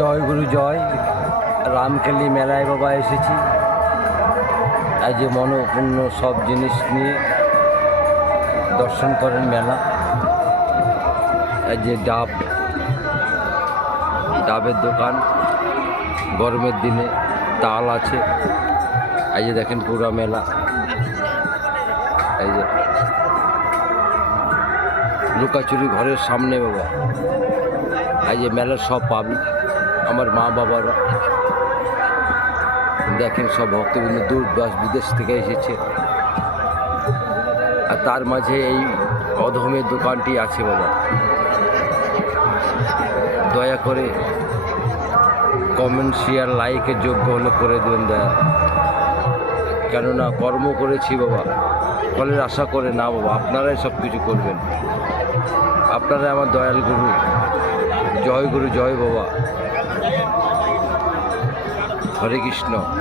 জয় গুরু জয়। রামকেলি মেলায় বাবা এসেছি। আজ যে মনোপূর্ণ সব জিনিস নিয়ে দর্শন করেন মেলা। আজ যে ডাবের দোকান, গরমের দিনে তাল আছে। এই যে দেখেন পুরা মেলা। এই যে লুকাচুরি ঘরের সামনে বাবা। এই যে মেলার সব পাবি আমার মা বাবারা দেখেন, সব ভক্তবৃন্দ দূর দেশ বিদেশ থেকে এসেছে। আর তার মাঝে এই অধমের দোকানটি আছে বাবা। দয়া করে কমেন্ট শেয়ার লাইকের যোগ্য হলে করে দেবেন দয়া। কেননা কর্ম করেছি বাবা, ফলের আশা করে না বাবা, আপনারাই সব কিছু করবেন। আপনারাই আমার দয়াল গুরু। জয় গুরু জয় বাবা। হরে কৃষ্ণ।